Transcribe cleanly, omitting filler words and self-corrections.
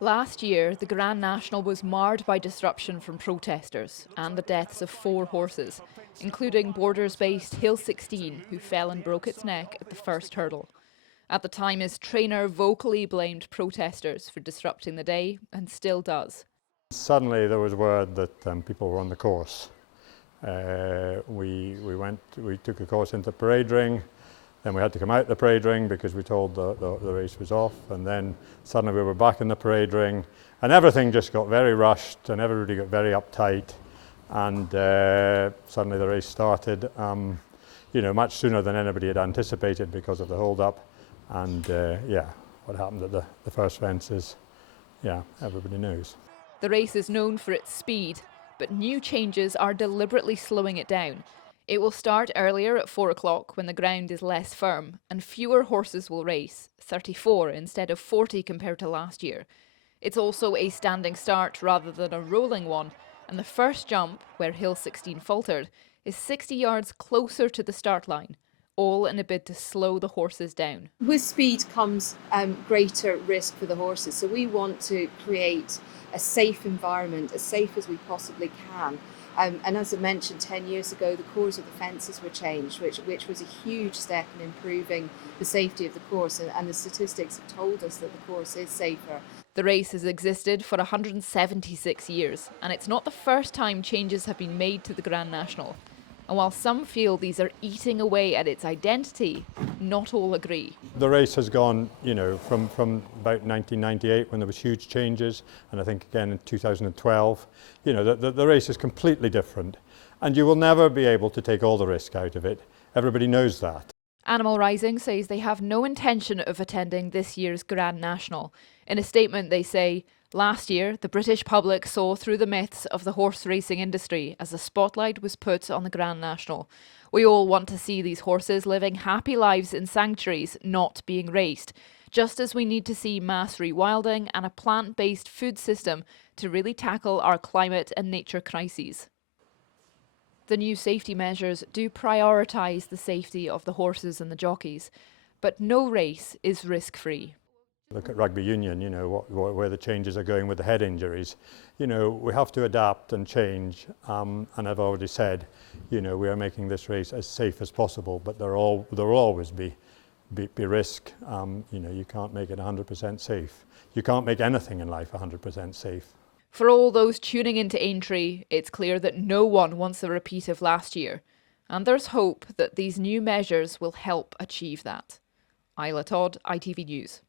Last year, the Grand National was marred by disruption from protesters and the deaths of 4 horses, including Borders-based Hill 16, who fell and broke its neck at the first hurdle. At the time, his trainer vocally blamed protesters for disrupting the day, and still does. Suddenly there was word that people were on the course. We took a course into the parade ring. Then we had to come out the parade ring because we told the race was off, and then suddenly we were back in the parade ring, and everything just got very rushed and everybody got very uptight, and suddenly the race started much sooner than anybody had anticipated because of the hold-up, and what happened at the first fence is, everybody knows. The race is known for its speed, but new changes are deliberately slowing it down. It will start earlier at 4 o'clock when the ground is less firm, and fewer horses will race, 34 instead of 40 compared to last year. It's also a standing start rather than a rolling one, and the first jump, where Hill 16 faltered, is 60 yards closer to the start line, all in a bid to slow the horses down. With speed comes greater risk for the horses, so we want to create a safe environment, as safe as we possibly can. And as I mentioned, 10 years ago, the cores of the fences were changed, which was a huge step in improving the safety of the course, and the statistics have told us that the course is safer. The race has existed for 176 years, and it's not the first time changes have been made to the Grand National. And while some feel these are eating away at its identity, not all agree. The race has gone, from about 1998 when there was huge changes, and I think again in 2012, the race is completely different, and you will never be able to take all the risk out of it. Everybody knows that. Animal Rising says they have no intention of attending this year's Grand National. In a statement they say, last year, the British public saw through the myths of the horse racing industry as the spotlight was put on the Grand National. We all want to see these horses living happy lives in sanctuaries, not being raced, just as we need to see mass rewilding and a plant-based food system to really tackle our climate and nature crises. The new safety measures do prioritise the safety of the horses and the jockeys, but no race is risk-free. Look at rugby union, where the changes are going with the head injuries. We have to adapt and change, and I've already said, we are making this race as safe as possible, but there will always be risk. You can't make it 100% safe. You can't make anything in life 100% safe. For all those tuning into Aintree, it's clear that no one wants a repeat of last year, and there's hope that these new measures will help achieve that. Isla Todd, ITV News.